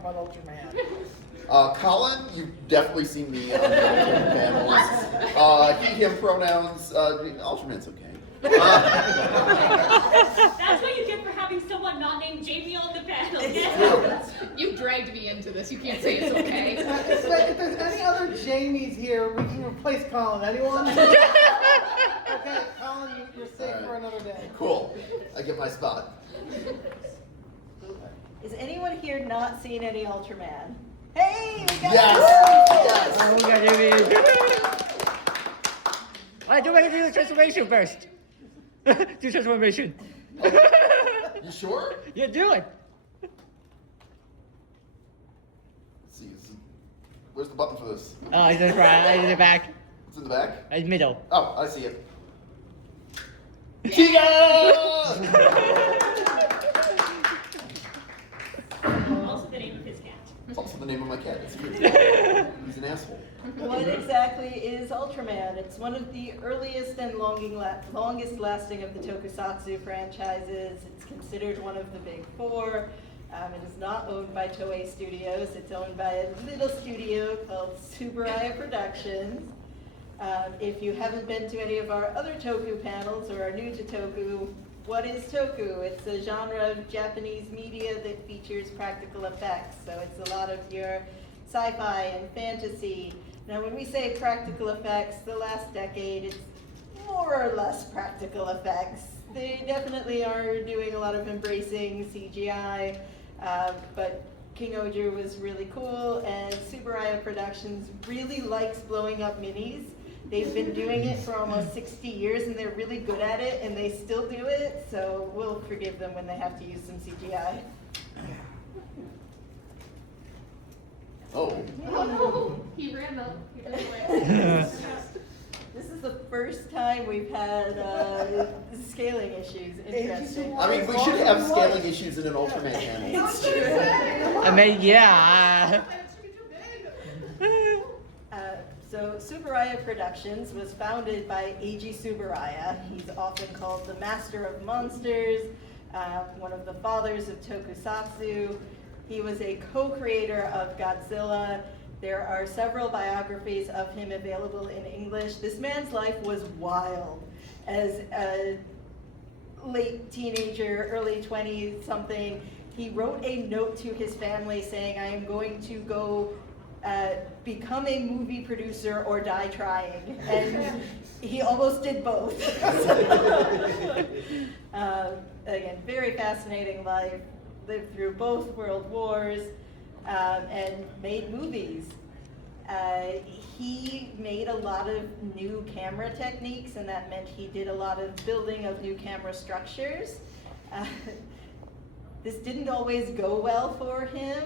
about Ultraman. Colin, you've definitely seen me on the Ultraman panels. He, him pronouns. Ultraman's okay. That's what you get for having someone not named Jamie on the panel. You dragged me into this. You can't say it's okay. If there's any other Jamies here, we can replace Colin. Anyone? Okay, Colin, you're safe for another day. Cool. I get my spot. Is anyone here not seen any Ultraman? Hey, we got Yes! Oh, we got it. Alright, do the transformation first. Do transformation. You sure? Yeah, do it. Let's see. Where's the button for this? Oh, it's in the front, it's in the back, It's in the back? it's middle. Oh, I see it. Tiga! Also the name of his cat. It's also the name of my cat. It's true. He's an asshole. What exactly is Ultraman? It's one of the earliest and longest lasting of the tokusatsu franchises. It's considered one of the big four. It is not owned by Toei Studios. It's owned by a little studio called Tsuburaya Productions. If you haven't been to any of our other toku panels or are new to toku, what is toku? It's a genre of Japanese media that features practical effects. So it's a lot of your sci-fi and fantasy. Now when we say practical effects, the last decade, it's more or less practical effects. They definitely are doing a lot of embracing CGI, but King Oju was really cool, and Tsuburaya Productions really likes blowing up minis. They've been doing it for almost 60 years, and they're really good at it, and they still do it, so we'll forgive them when they have to use some CGI. Oh. Oh, he ran up. He ran away. This is the first time we've had scaling issues. Interesting. I mean, we should have scaling issues in an Ultraman panel. It's true. I mean, yeah. So Tsuburaya Productions was founded by Eiji Tsuburaya. He's often called the Master of Monsters, one of the fathers of tokusatsu. He was a co-creator of Godzilla. There are several biographies of him available in English. This man's life was wild. As a late teenager, early 20-something, he wrote a note to his family saying, I am going to go become a movie producer or die trying. And he almost did both. Again, very fascinating life. Lived through both world wars and made movies. He made a lot of new camera techniques, and that meant he did a lot of building of new camera structures. This didn't always go well for him,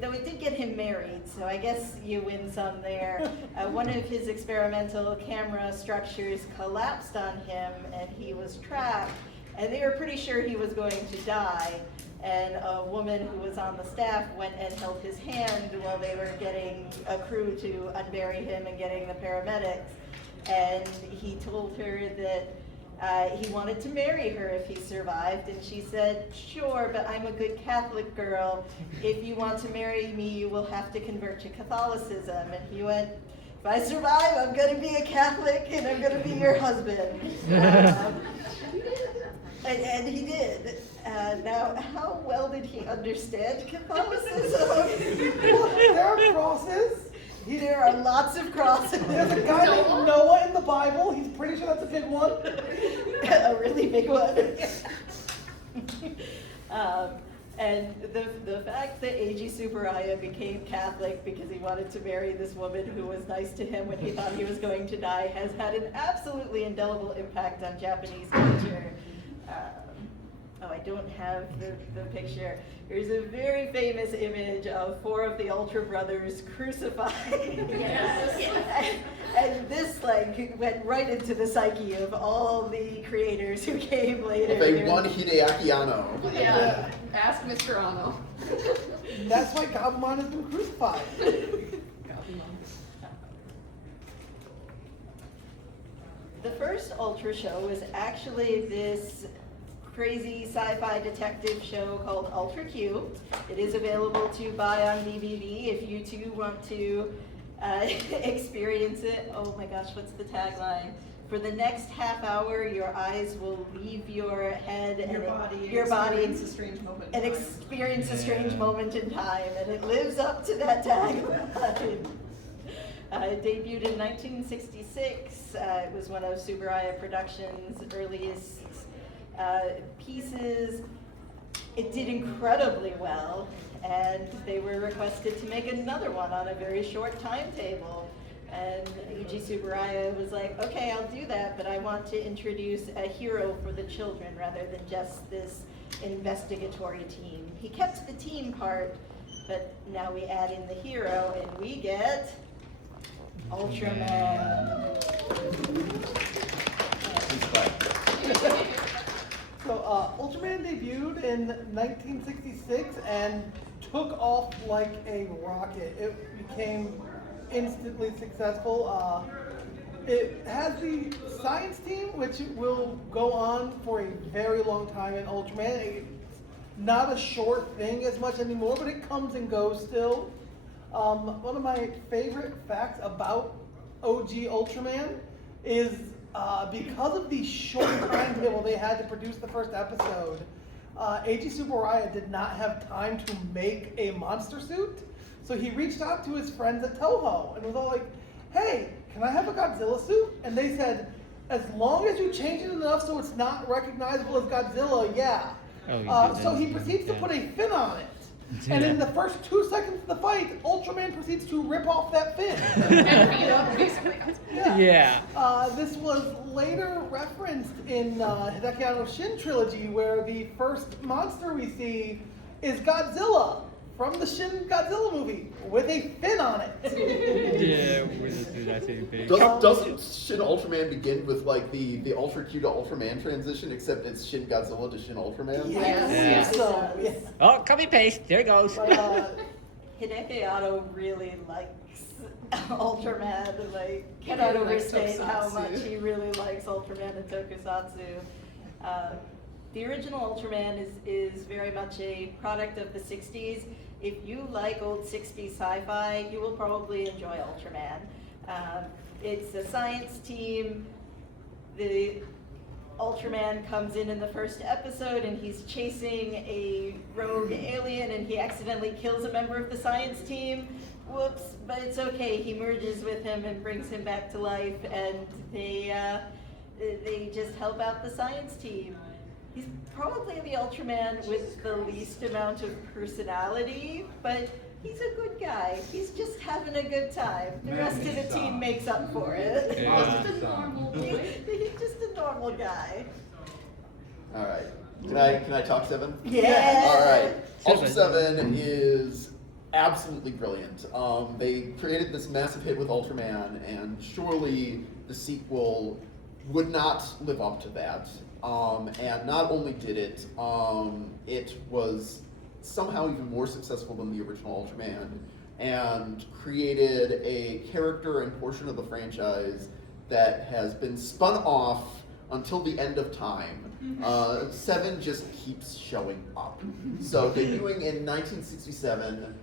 though it did get him married, so I guess you win some there. One of his experimental camera structures collapsed on him, and he was trapped, and they were pretty sure he was going to die. And a woman who was on the staff went and held his hand while they were getting a crew to unbury him and getting the paramedics. And he told her that he wanted to marry her if he survived, and she said, sure, but I'm a good Catholic girl. If you want to marry me, you will have to convert to Catholicism. And he went, if I survive, I'm going to be a Catholic, and I'm going to be your husband. And he did. Now, how well did he understand Catholicism? Well, there are crosses. There are lots of crosses. There's a guy named Noah in the Bible. He's pretty sure that's a big one. A really big one. And the fact that Eiji Tsuburaya became Catholic because he wanted to marry this woman who was nice to him when he thought he was going to die has had an absolutely indelible impact on Japanese culture. I don't have the picture. There's a very famous image of 4 of the Ultra brothers crucified. Yes. And this went right into the psyche of all the creators who came later. They won Hideaki Anno. Yeah. Ask Mr. Ano. That's why Gabumon has been crucified. The first Ultra show was actually this crazy sci-fi detective show called Ultra Q. It is available to buy on DVD if you too want to experience it. Oh my gosh, what's the tagline? For the next half hour, your eyes will leave your head and your body experience a strange moment in and time. experience a strange moment in time, and it lives up to that tagline. It debuted in 1966. It was one of Tsuburaya Productions' earliest pieces. It did incredibly well, and they were requested to make another one on a very short timetable. And Yuji Tsuburaya was like, okay, I'll do that, but I want to introduce a hero for the children rather than just this investigatory team. He kept the team part, but now we add in the hero, and we get Ultraman. So Ultraman debuted in 1966 and took off like a rocket. It became instantly successful. It has the science team, which will go on for a very long time in Ultraman. It's not a short thing as much anymore, but it comes and goes still. One of my favorite facts about OG Ultraman is because of the short timetable they had to produce the first episode, Eiji Tsuburaya did not have time to make a monster suit. So he reached out to his friends at Toho and was all like, hey, can I have a Godzilla suit? And they said, as long as you change it enough so it's not recognizable as Godzilla, yeah. Oh, So he proceeds to put a fin on it. And in the first 2 seconds of the fight, Ultraman proceeds to rip off that fin. Yeah. This was later referenced in Hideaki Anno's Shin trilogy, where the first monster we see is Godzilla from the Shin Godzilla movie with a fin on it. Yeah, we'll just do that same thing. Doesn't Shin Ultraman begin with like the Ultra Q to Ultraman transition, except it's Shin Godzilla to Shin Ultraman? Yes. Yeah. So, yes. Oh, copy paste. There it goes. But Hideaki Anno really likes Ultraman. Like, cannot really likes overstate how tokusatsu. much he really likes Ultraman and Tokusatsu. The original Ultraman is very much a product of the 60s. If you like old 60s sci-fi, you will probably enjoy Ultraman. It's a science team. The Ultraman comes in the first episode and he's chasing a rogue alien and he accidentally kills a member of the science team. Whoops, but it's okay. He merges with him and brings him back to life, and they just help out the science team. He's probably the Ultraman with the least amount of personality, but he's a good guy. He's just having a good time. The rest of the team makes up for it. Yeah. Just a normal boy. He's just a normal guy. All right. Can I talk 7? Yeah. All right. Seven. Ultra 7 is absolutely brilliant. They created this massive hit with Ultraman, and surely the sequel would not live up to that. And not only did it, it was somehow even more successful than the original Ultraman, and created a character and portion of the franchise that has been spun off until the end of time. 7 just keeps showing up. So debuting in 1967,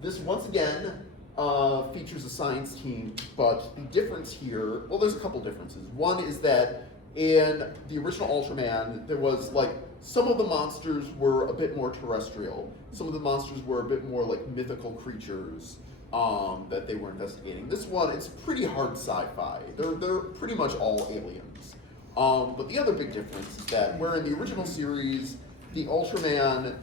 this once again features a science team, but the difference here, well, there's a couple differences. One is that in the original Ultraman, there was like, some of the monsters were a bit more terrestrial. Some of the monsters were a bit more like mythical creatures that they were investigating. This one, it's pretty hard sci-fi. They're pretty much all aliens. But the other big difference is that where in the original series, the Ultraman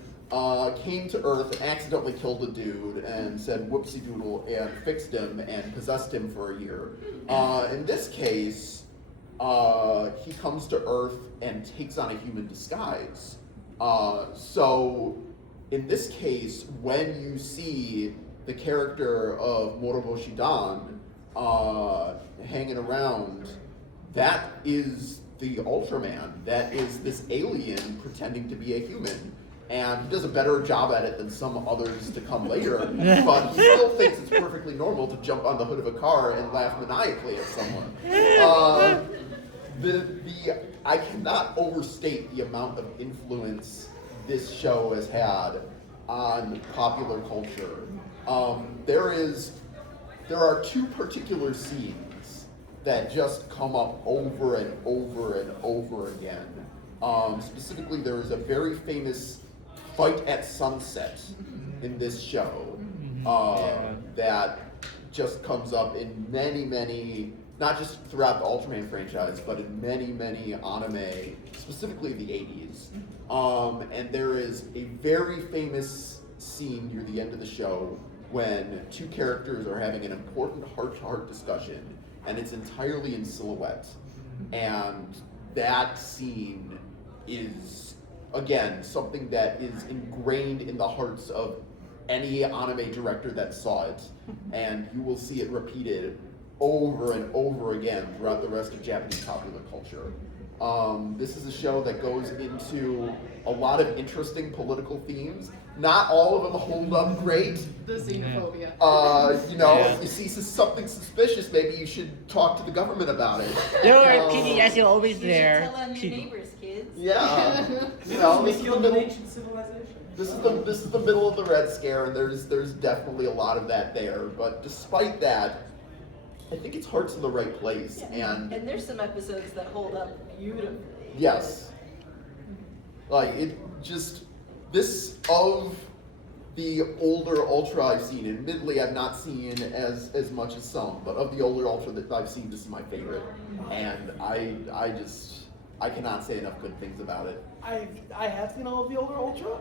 came to Earth and accidentally killed a dude and said whoopsie doodle and fixed him and possessed him for a year. In this case, he comes to Earth and takes on a human disguise. So in this case, when you see the character of Moroboshi Dan hanging around, that is the Ultraman. That is this alien pretending to be a human. And he does a better job at it than some others to come later, but he still thinks it's perfectly normal to jump on the hood of a car and laugh maniacally at someone. I cannot overstate the amount of influence this show has had on popular culture. There are two particular scenes that just come up over and over and over again. Specifically, there is a very famous fight at sunset in this show that just comes up in many, not just throughout the Ultraman franchise, but in many anime, specifically the 80s. And there is a very famous scene near the end of the show when two characters are having an important heart-to-heart discussion, and it's entirely in silhouette. And that scene is, again, something that is ingrained in the hearts of any anime director that saw it, and you will see it repeated over and over again throughout the rest of Japanese popular culture. This is a show that goes into a lot of interesting political themes. Not all of them hold up great. The xenophobia. If you see something suspicious, maybe you should talk to the government about it. There are PDS always You should there. tell on your neighbors, kids. Yeah, this is the middle. This is the middle of the Red Scare, and there's definitely a lot of that there. But despite that, I think its heart's in the right place, and there's some episodes that hold up beautifully. yes, like it just this of the older Ultra I've seen. Admittedly, I've not seen as much as some, but of the older Ultra that I've seen, this is my favorite, and I cannot say enough good things about it. I have seen all of the older Ultra.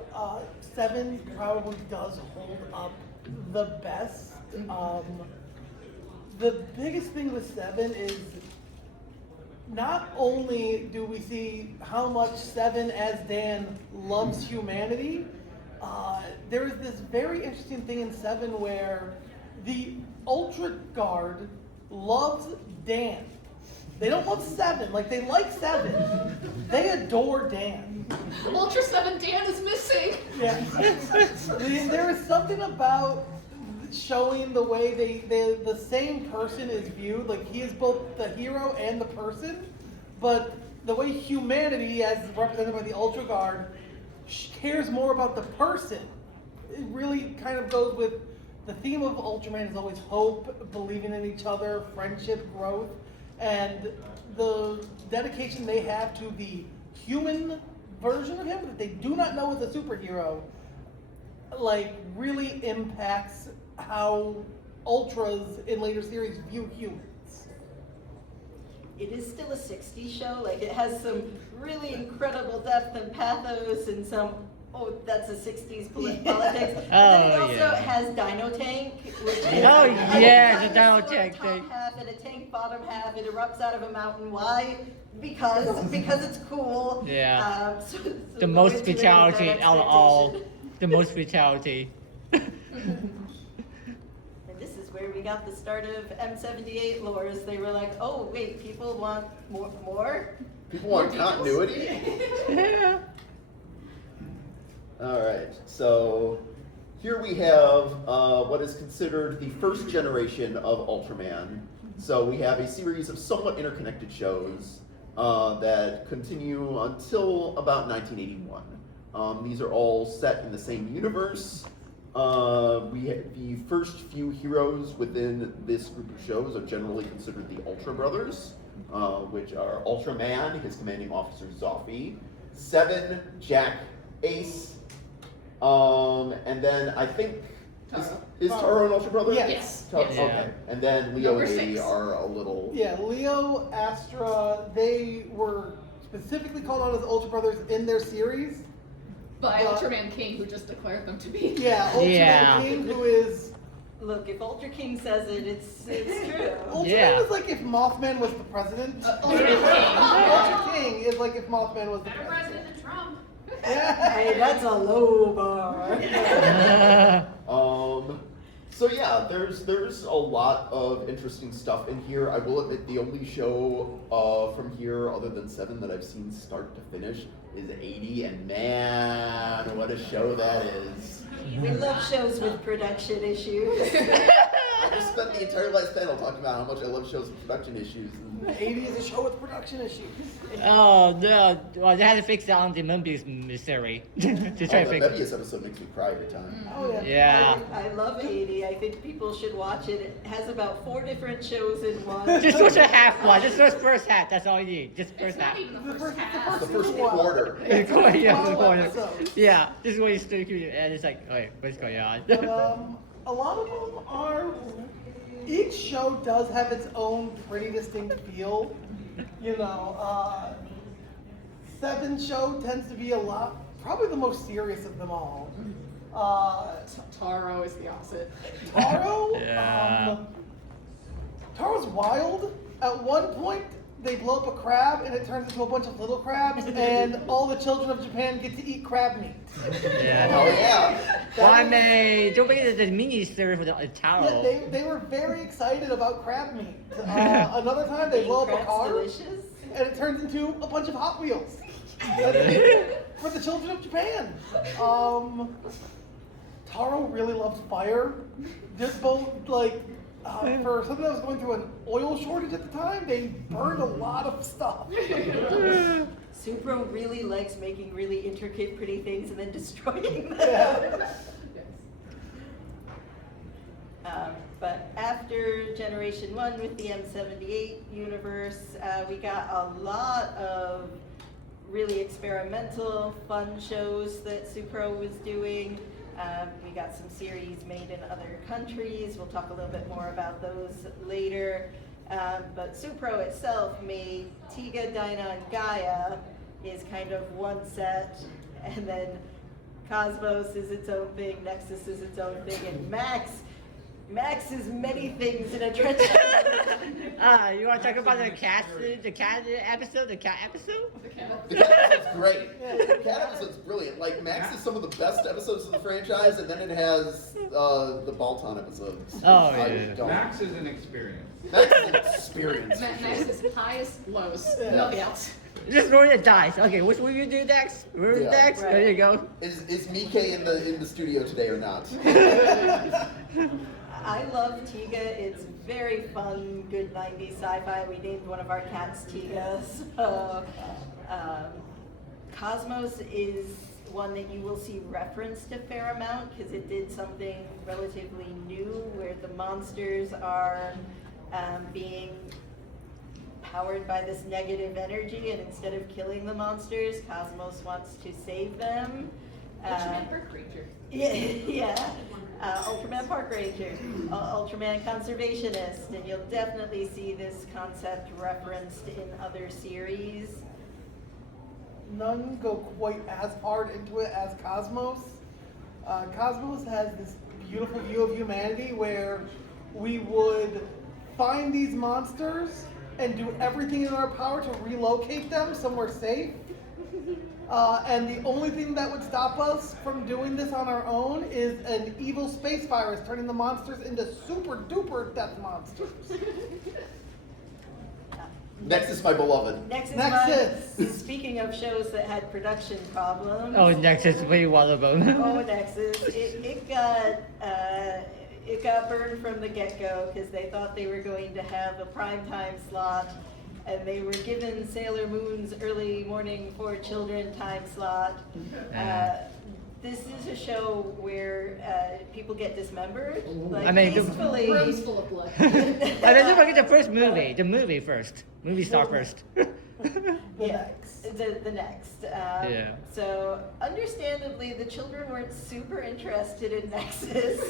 7 probably does hold up the best. The biggest thing with 7 is not only do we see how much 7 as Dan loves humanity, there is this very interesting thing in 7 where the Ultra Guard loves Dan. They don't love 7, like they like 7. They adore Dan. Ultra 7 Dan is missing. Yeah. There is something about showing the way the same person is viewed, like he is both the hero and the person, but the way humanity, as represented by the Ultra Guard, cares more about the person. It really kind of goes with the theme of Ultraman is always hope, believing in each other, friendship, growth, and the dedication they have to the human version of him that they do not know is a superhero, like really impacts how Ultras in later series view humans. It is still a 60s show. Like it has some really incredible depth and pathos and some, oh, that's a 60s politics. And then it also has Dino Tank, which is The Dino dinosaur Tank top thing. half and a tank bottom half. It erupts out of a mountain. Why? Because it's cool. Yeah. So The go most into it with fatality that out of all. expectation. The most fatality. And this is where we got the start of M78 lores. They were like, oh wait, people want more? People want continuity. Yeah. Alright, so here we have what is considered the first generation of Ultraman. So we have a series of somewhat interconnected shows that continue until about 1981. These are all set in the same universe. The first few heroes within this group of shows are generally considered the Ultra Brothers, which are Ultraman, his commanding officer Zoffi, 7, Jack, Ace, and then I think is Taro an Ultra Brother? Yes. Taro, Yes. okay. And then Leo Number and Lee 6. are a little. Yeah, Leo, Astra, they were specifically called out as Ultra Brothers in their series. By Ultraman King, who just declared them to be. Yeah, Ultraman Yeah. King, who is Look, if Ultra King says it, it's true. Ultraman Yeah. is like if Mothman was the president. Ultra King. Ultra King is like if Mothman was the Better president. president than Trump. Hey, that's a low bar. So yeah, there's a lot of interesting stuff in here. I will admit the only show from here other than 7 that I've seen start to finish is 80, and man, what a show that is. We love shows with production issues. I just spent the entire last panel talking about how much I love shows with production issues. And 80 is a show with production issues. Oh no! Well, they had to fix that on the Moonbeam's series to try to the fix. Mebius episode makes me cry every time. Oh yeah. Yeah. I love 80. I think people should watch it. It has about 4 different shows in one. Just watch a half one. Just watch first half. That's all you need. Just It's first not half. even the The first first- half. The first quarter. Yeah, yeah, 12 quarter. episodes. Yeah, this is what you still and it's like, oh, wait, what's going on? But a lot of them are. Each show does have its own pretty distinct feel. You know, 7 show tends to be probably the most serious of them all. Taro is the opposite. Taro, Yeah. Taro's wild. At one point, they blow up a crab and it turns into a bunch of little crabs, and all the children of Japan get to eat crab meat. Yeah. Oh yeah. Well, I mean, don't forget the mini series for the Yeah, towel. they were very excited about crab meat. Another time, they blow up a Crab's car delicious. and it turns into a bunch of Hot Wheels for the children of Japan. Taro really loves fire. Just both for something that was going through an oil shortage at the time, they burned a lot of stuff. Supro really likes making really intricate, pretty things and then destroying them. Yeah. But after Generation 1 with the M78 universe, we got a lot of really experimental, fun shows that Supro was doing. We got some series made in other countries. We'll talk a little bit more about those later. But Supro itself made Tiga, Dyna, and Gaia is kind of one set, and then Cosmos is its own thing, Nexus is its own thing, and Max is many things in a trench. You want to talk about the cat episode? The cat episode? The cat episode's great. The cat episode's brilliant. Like, Max is some of the best episodes of the franchise, and then it has the Balton episodes. Oh, I yeah. don't- Max is an experience. Max is an experience. Max is highest, lows, Yeah. nothing else. Just roll the dice. Okay, which will you do next? Roll Yeah. next? Right. There you go. Is Mike in the studio today or not? I love Tiga. It's very fun, good 90s sci-fi. We named one of our cats Tiga. So, Cosmos is one that you will see referenced a fair amount because it did something relatively new where the monsters are being powered by this negative energy, and instead of killing the monsters, Cosmos wants to save them. Ultraman Park Ranger. Yeah. Ultraman Park Ranger, Ultraman Conservationist, and you'll definitely see this concept referenced in other series. None go quite as hard into it as Cosmos. Cosmos has this beautiful view of humanity where we would find these monsters and do everything in our power to relocate them somewhere safe. And the only thing that would stop us from doing this on our own is an evil space virus turning the monsters into super duper death monsters. Nexus, my beloved. Nexus. Nexus. Speaking of shows that had production problems. Oh, next is way one of them. Oh, Nexus. It got burned from the get-go because they thought they were going to have a primetime slot, and they were given Sailor Moon's early morning for children time slot. This is a show where people get dismembered, like I mean, peacefully. Rose full of blood. I mean, let's look at the first movie. The movie first. Movie star first. Yeah, the next. Yeah. So, understandably, the children weren't super interested in Nexus.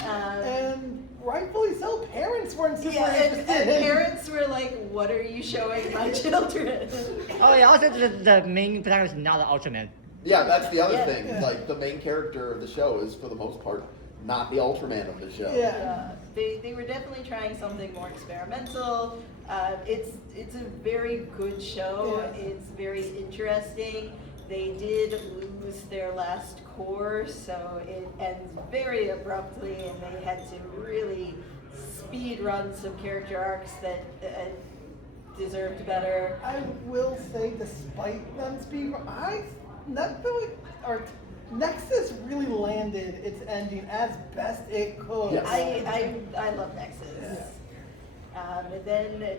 And rightfully so, parents weren't super Yeah, and interested. parents were like, "What are you showing my children?" Oh, yeah, also the main protagonist is not an Ultraman. Yeah, that's the other Yeah. thing. Yeah. Like, the main character of the show is, for the most part, not the Ultraman of the show. Yeah. They were definitely trying something more experimental. It's a very good show. Yeah. It's very interesting. They did lose their last core, so it ends very abruptly, and they had to really speed run some character arcs that deserved better. I will say, despite them speed, Nexus really landed its ending as best it could. Yes. I love Nexus. And then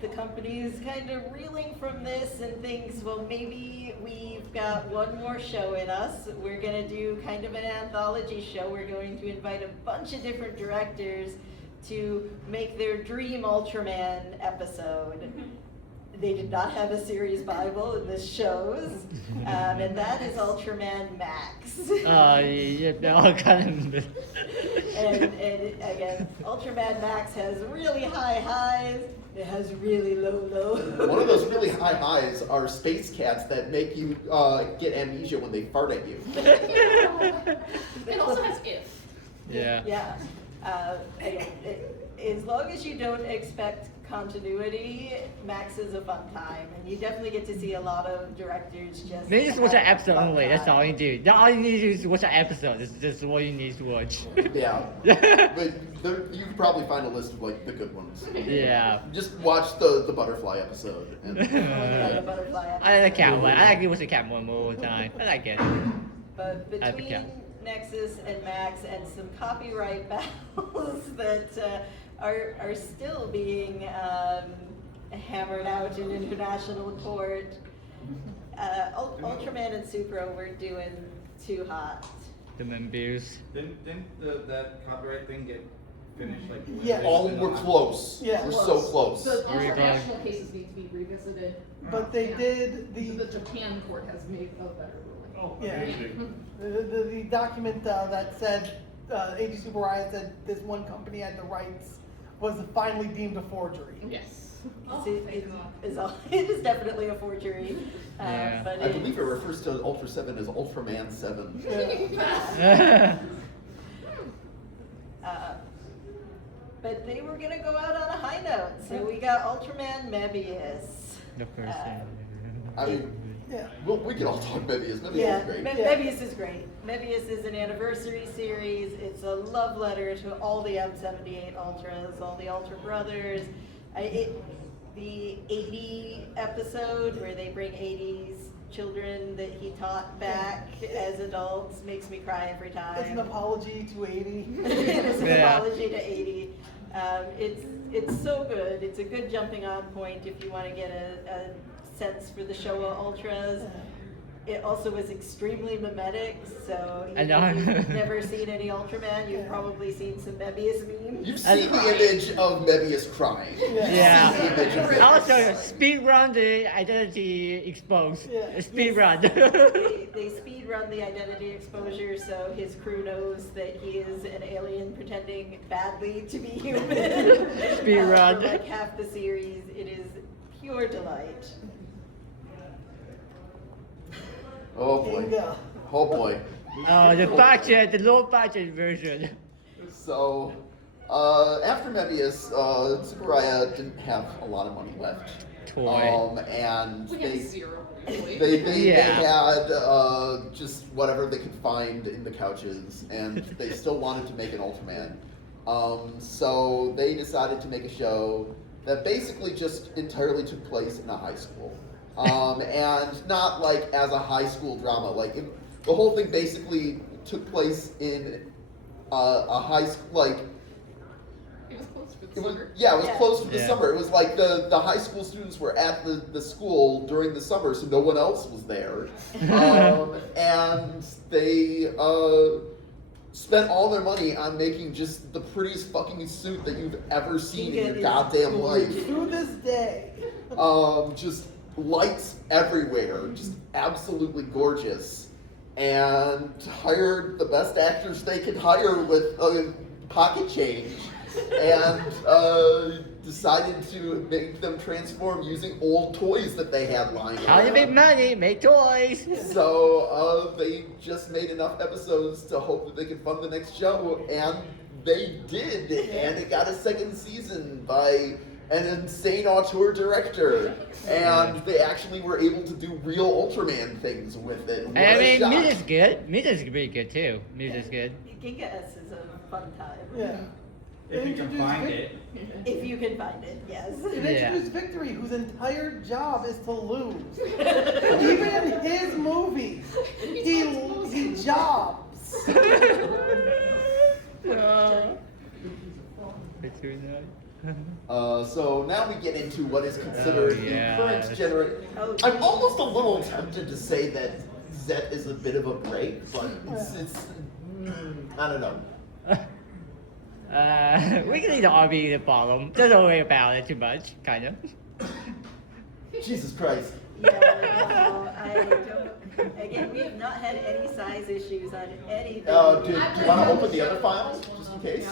the company's kind of reeling from this and thinks, well, maybe we've got one more show in us. We're going to do kind of an anthology show. We're going to invite a bunch of different directors to make their dream Ultraman episode. They did not have a series Bible, and this shows. And that is Ultraman Max. Yeah, no, kind of. And again, Ultraman Max has really high highs. It has really low lows. One of those really high highs are space cats that make you get amnesia when they fart at you. It also has if. Yeah. Yeah. Again, as long as you don't expect continuity, Max is a fun time, and you definitely get to see a lot of directors just. Maybe just watch an have episode fun only. That's time. all you do. All you need to do is watch an episode. That's just what you need to watch. Yeah. But you can probably find a list of like the good ones. Yeah. Just watch the butterfly episode. And, The butterfly I like the cat episode. one. I like to watch the cat one all the time. I like it. But I have a between cat. Nexus and Max and some copyright battles that are still being hammered out in international court, Ultraman and Supro were doing too hot. The members. Didn't that copyright thing get finished? Like Yeah. all were close. Yeah. We're so close. The Very international cases need to be revisited. But they Yeah. did The Japan court has made a better ruling. Oh, Yeah. amazing. the document that said AG Superaya said this one company had the rights was finally deemed a forgery. Yes. It is definitely a forgery. Yeah. But I believe it refers to Ultra 7 as Ultraman 7. But they were gonna go out on a high note, so we got Ultraman Mebius. The first I mean, Yeah. well, we can all talk Mebius. Mebius Yeah, is great. Mebius is great. Mebius is an anniversary series. It's a love letter to all the M78 Ultras, all the Ultra brothers. The 80 episode where they bring 80s children that he taught back as adults makes me cry every time. It's an apology to 80. It is an Yeah. apology to 80. It's so good. It's a good jumping on point if you want to get a sense for the Showa Ultras. It also was extremely mimetic, so I even know. if you've never seen any Ultraman, you've probably seen some Mebius memes. You've seen the image of Mebius crying. Yeah. You've seen the image of Mebius Also, crying. speed run the identity exposed. Yeah. Speed run. They speed run the identity exposure, so his crew knows that he is an alien pretending badly to be human. Speed run. For like half the series, it is pure delight. Oh boy. Bingo. Oh boy. The budget, the low budget version. So, after Mebius, Tsuburaya didn't have a lot of money left. And We they, have zero, really. they Yeah. had just whatever they could find in the couches, and they still wanted to make an Ultraman. So they decided to make a show that basically just entirely took place in a high school. And not like as a high school drama. The whole thing basically took place in a high school, like, It was close for the it was, summer. yeah, it was Yeah. close to the Yeah. summer. It was like the high school students were at the school during the summer, so no one else was there. And they spent all their money on making just the prettiest fucking suit that you've ever seen in It your is goddamn life. To this day. Just lights everywhere, just absolutely gorgeous. And hired the best actors they could hire with pocket change. And decided to make them transform using old toys that they had lying How to make around. money, make toys. So they just made enough episodes to hope that they could fund the next show, and they did. And it got a second season by an insane auteur director. And they actually were able to do real Ultraman things with it. What I a mean, shock. music's good. Music's pretty good too. Music's good. Giga S is a fun time. Yeah. If you can find it. If you can find it, yes. It Yeah. introduced Victory, whose entire job is to lose. Even in his movies, he jobs. Victory night. So now we get into what is considered Oh, yeah. the current generation. Oh, I'm almost a little tempted to say that Zet is a bit of a break, but it's I don't know. We can leave the RB at the bottom. Don't worry about it too much, kind of. Jesus Christ. Yeah, no, I don't. Again, we have not had any size issues on anything. Do you want to open the other files, just in case?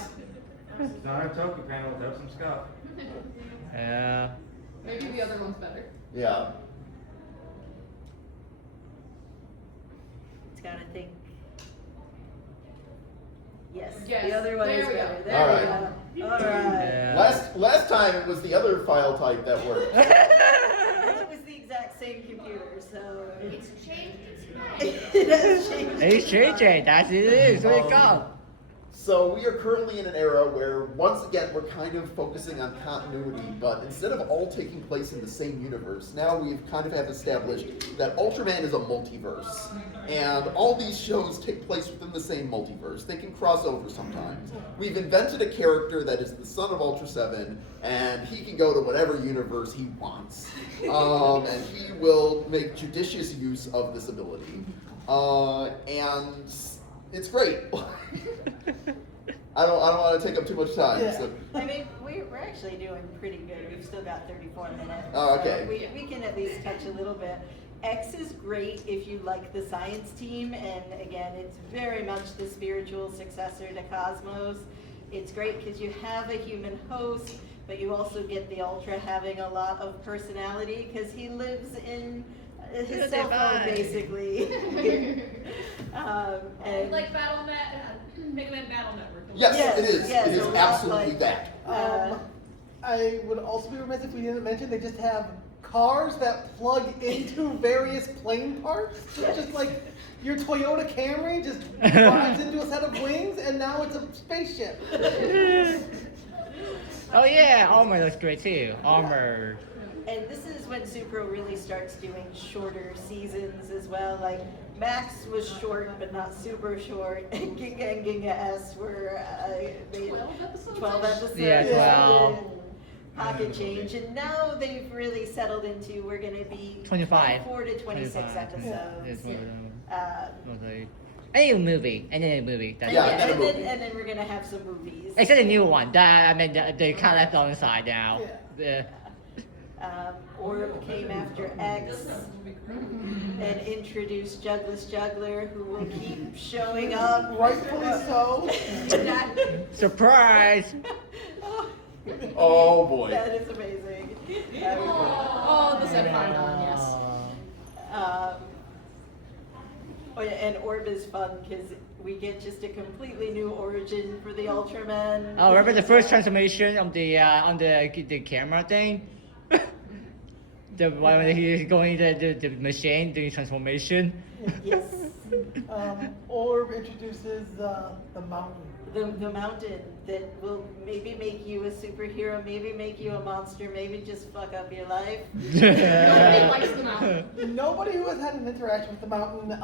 It's not a toku panel without some stuff. Yeah. Maybe the other one's better. Yeah. It's gotta think. Yes, Yes, the other one there is we go. better. There All we right. go. All right. Yeah. Last time it was the other file type that worked. And it was the exact same computer, so It's changed its it has changed. It's changing. That's it is. There you go. So we are currently in an era where, once again, we're kind of focusing on continuity, but instead of all taking place in the same universe, now we've kind of have established that Ultraman is a multiverse. And all these shows take place within the same multiverse. They can cross over sometimes. We've invented a character that is the son of Ultra 7, and he can go to whatever universe he wants. And he will make judicious use of this ability. And it's great. I don't want to take up too much time. Yeah. So. I mean, we're actually doing pretty good. We've still got 34 minutes. Oh, okay. So we can at least touch a little bit. X is great if you like the science team, and again, it's very much the spiritual successor to Cosmos. It's great because you have a human host, but you also get the Ultra having a lot of personality because he lives in his cell phone, basically. And Like Mega Man Battle Network. Yes, Yes, it is. yes, it is a lot absolutely like- that. I would also be remiss if we didn't mention they just have cars that plug into various plane parts. So it's just like your Toyota Camry just drives into a set of wings, and now it's a spaceship. Oh yeah, Armor looks great too. Armor. And this is when Supro really starts doing shorter seasons as well. Like Max was short, but not super short. And Ginga and Ginga S were 12 episodes? 12 episodes. Yeah, 12. and Pocket change, and now they've really settled into we're going to be 25. 4 to 26 25, episodes. It's one of them. Uh, Any movie, any movie. That's Yeah, it. and a and, movie. then we're going to have some movies. Except the new one. That I mean, they kind of left on the side now. Yeah. Orb came after X and introduced Jugless Juggler, who will keep showing up. Rightfully so. Surprise! Oh boy. That is amazing. Oh, the Senpai one, yes. Oh yeah, and Orb is fun because we get just a completely new origin for the Ultraman. Oh, remember the first transformation on the camera thing? The one when he is going to the machine doing transformation. Yes. Orb introduces the mountain. The mountain that will maybe make you a superhero, maybe make you a monster, maybe just fuck up your life. Nobody likes the mountain. Nobody who has had an interaction with the mountain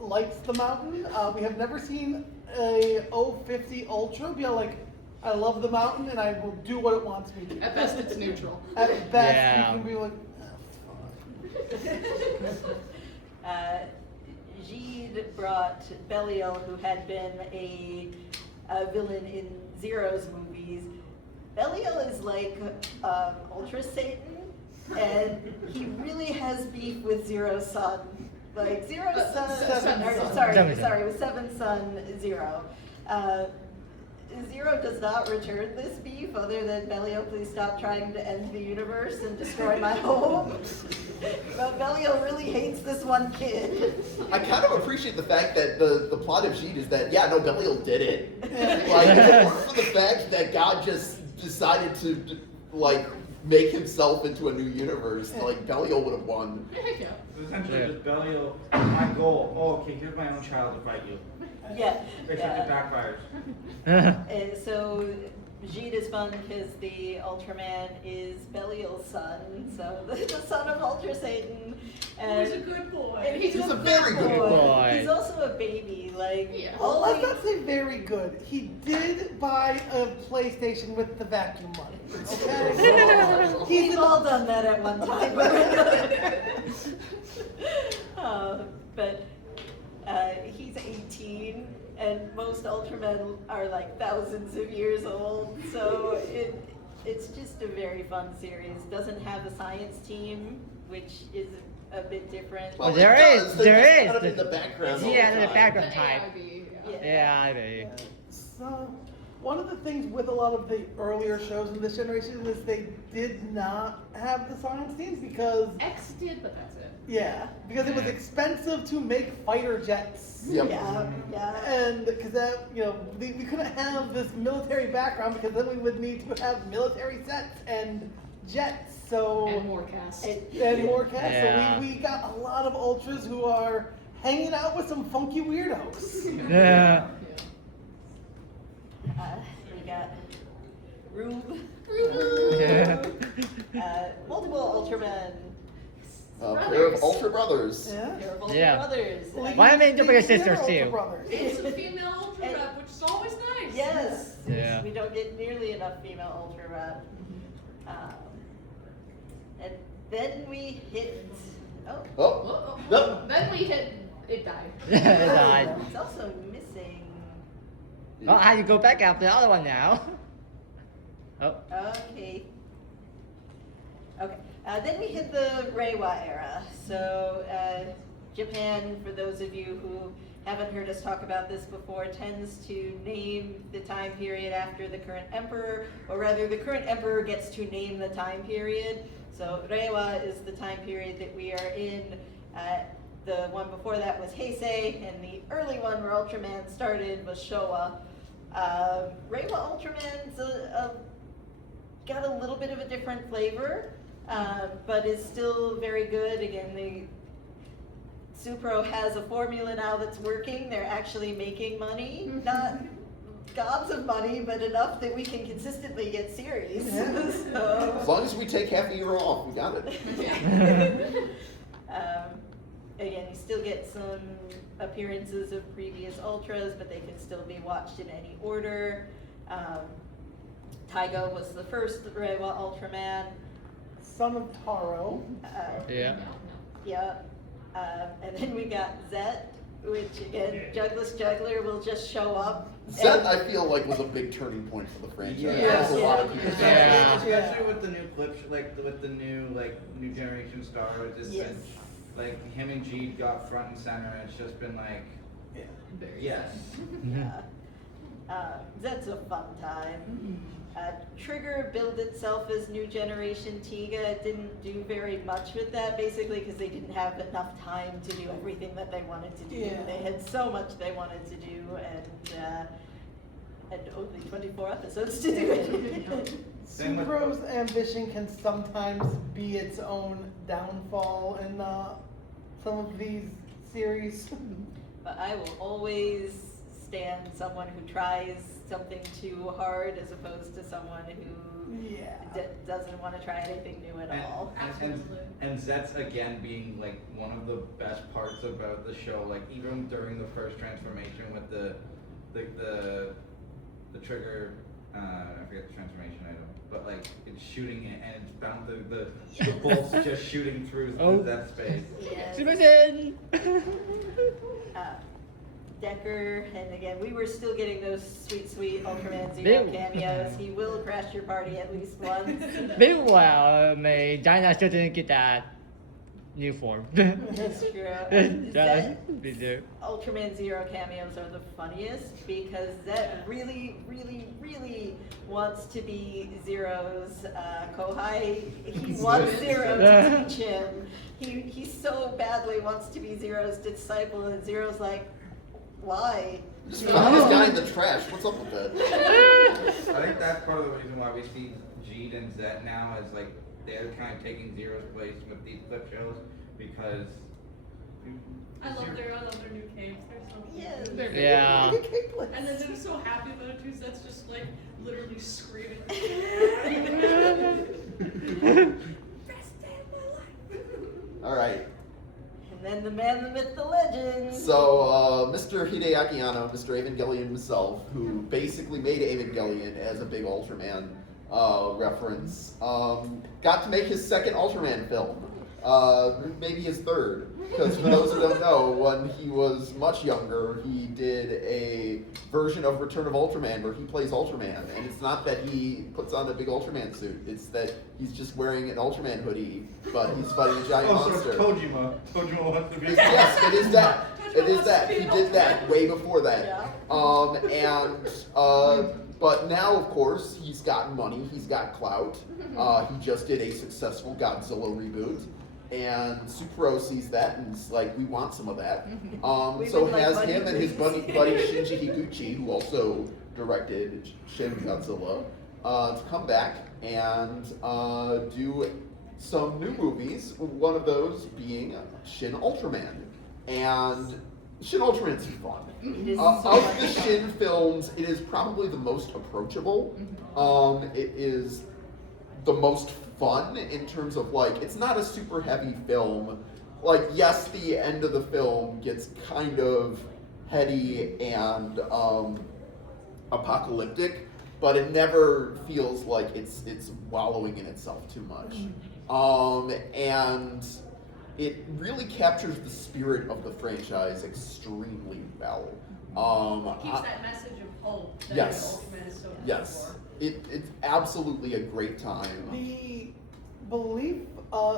likes the mountain. We have never seen a 050 Ultra be like, I love the mountain and I will do what it wants me to. At best, it's neutral. At best, Yeah. you can be like, Gide brought Belial, who had been a villain in Zero's movies. Belial is like Ultra Satan, and he really has beef with Zero's son. Like Zero's son, Seven's son. Seven's son. sorry, with Seven's son Zero. Zero does not return this beef other than Belial, please stop trying to end the universe and destroy my home. But Belial really hates this one kid. I kind of appreciate the fact that the plot of Sheet is that, yeah, no, Belial did it. Like, if it weren't for the fact that God just decided to, like, make himself into a new universe, like, Belial would have won. Heck yeah. It's essentially Yeah. just Belial, my goal. Oh, okay, here's my own child to fight you. Yeah. Except it backfires. And so Vegeta is fun because the Ultraman is Belial's son, so the son of Ultra Satan. And, He's a good boy. and he's He's a a very good boy. He's also a baby, like Yeah. Well, all let's the- not say very good. He did buy a PlayStation with the vacuum money. Okay? We've all done that at one time. But he's 18, and most Ultramen are like thousands of years old, so it's just a very fun series. Doesn't have a science team, which is a bit different. Well, it there does. is, They're there just is. kind of in the background. all Yeah, the the time. background type. AIB, Yeah, I mean. So, one of the things with a lot of the earlier shows in this generation is they did not have the science teams because, X did, but that's it. yeah, because it was expensive to make fighter jets. Yep. Yeah. And because that, we couldn't have this military background because then we would need to have military sets and jets. So And more cast. and more cats. Yeah. So we got a lot of ultras who are hanging out with some funky weirdos. Yeah. We got Rube. Yeah. Multiple Ultramen. A pair of Ultra Brothers. Yeah. Pair of Ultra Yeah. Brothers. Why am I doing your sisters Ultra too? Brothers. It's a female ultra rep, which is always nice. Yes. Yeah. We don't get nearly enough female Ultra rep. And then we hit. Oh. Oh, no. Then we hit. It died. It died. It's also missing. Well, I have to go back after the other one now. Oh. Okay. Okay. Then we hit the Reiwa era. So Japan, for those of you who haven't heard us talk about this before, tends to name the time period after the current emperor, or rather the current emperor gets to name the time period. So Reiwa is the time period that we are in. The one before that was Heisei, and the early one where Ultraman started was Showa. Reiwa Ultraman's got a little bit of a different flavor, but is still very good. Again, Supro has a formula now that's working. They're actually making money, not gobs of money, but enough that we can consistently get series. As So, long as we take half a year off, we got it. again, you still get some appearances of previous Ultras, but they can still be watched in any order. Taigo was the first Reiwa Ultraman. Son of Taro. Yeah. Yeah. And then we got Zet, which again, Jugless Juggler will just show up. Zet, and- I feel like, was a big turning point for the franchise. Yeah. There's a lot of people Especially, Yeah. especially with the new clips, like with the new generation star, it's just Yes. been, like him and G got front and center, and it's just been like, Very yes. Yeah. That's a fun time. Trigger billed itself as new generation Tiga. It didn't do very much with that, basically, because they didn't have enough time to do everything that they wanted to do. Yeah. They had so much they wanted to do, and only 24 episodes to do it. Same with- Supro's ambition can sometimes be its own downfall in some of these series. But I will always stand someone who tries something too hard as opposed to someone who Yeah. doesn't want to try anything new at all. And Zet's again being like one of the best parts about the show. Like even during the first transformation with the trigger, I forget the transformation item, but like it's shooting it and it's bound the bolts just shooting through Oh. that space. Yes. Sumizen! Decker, and again, we were still getting those sweet Ultraman Zero Ew. cameos. He will crash your party at least once. Meanwhile, Dinah still didn't get that new form. That's true. Does. We do. Ultraman Zero cameos are the funniest because Zet really wants to be Zero's Kohai. He wants Zero to teach him. He so badly wants to be Zero's disciple, and Zero's like, why? Just found this guy in the trash. What's up with that? I think that's part of the reason why we see Jeet and Zet now as like they're kind of taking Zero's place with these clip shows because I love their new caves. They're so cute. Yes. Yeah. Look at Caitlin. And then they're so happy about it too. So that's just like literally screaming. Best day of my life. All right. And then the man, the myth, the legend. So, Mr. Hideaki Anno, Mr. Evangelion himself, who basically made Evangelion as a big Ultraman reference, got to make his second Ultraman film. Maybe his third. Because for those who don't know, when he was much younger, he did a version of Return of Ultraman where he plays Ultraman. And it's not that he puts on a big Ultraman suit, it's that he's just wearing an Ultraman hoodie, but he's fighting a giant Oh, monster. so it's Kojima. Kojima wants to be. Yes, it is that. It is that. He did that way before that. Yeah. But now, of course, he's got money. He's got clout. He just did a successful Godzilla reboot, and Supro sees that and is like, "We want some of that." We So would like has money, him and his buddy please. Shinji Higuchi, who also directed Shin Godzilla, to come back and do some new movies. One of those being Shin Ultraman, and Shin Ultraman's fun. It is Of so the much fun. Shin films, it is probably the most approachable. It is the most fun in terms of like, it's not a super heavy film. Like, yes, the end of the film gets kind of heady and apocalyptic, but it never feels like it's wallowing in itself too much. And it really captures the spirit of the franchise extremely well. Keeps that message of hope that Yes. Ultraman is so good Yes, for. it's absolutely a great time. The belief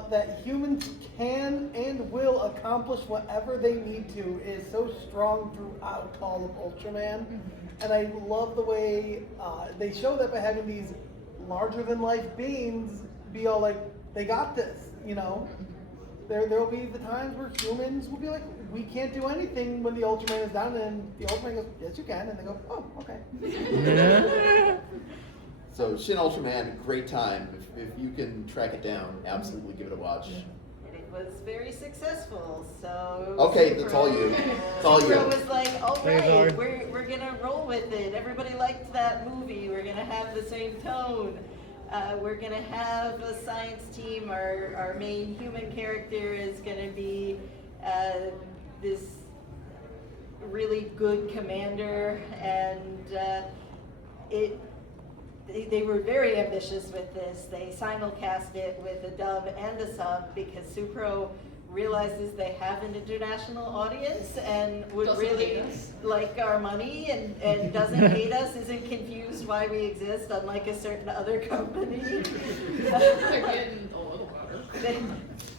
that humans can and will accomplish whatever they need to is so strong throughout all of Ultraman. And I love the way they show that by having these larger than life beings be all like, they got this, you know? There'll be the times where humans will be like, we can't do anything when the Ultraman is down, and the Ultraman goes, yes you can, and they go, oh, okay. So Shin Ultraman, great time. If you can track it down, absolutely give it a watch. And it was very successful, so. Okay, that's all you. It's all you. Supro was like, all Thanks, right, Lord. we're gonna roll with it. Everybody liked that movie. We're gonna have the same tone. We're gonna have a science team. Our main human character is gonna be this really good commander, and they were very ambitious with this. They simulcast it with a dub and a sub because Supro realizes they have an international audience and would Doesn't really hate us. like our money and doesn't hate us, isn't confused why we exist, unlike a certain other company. They're getting a little better.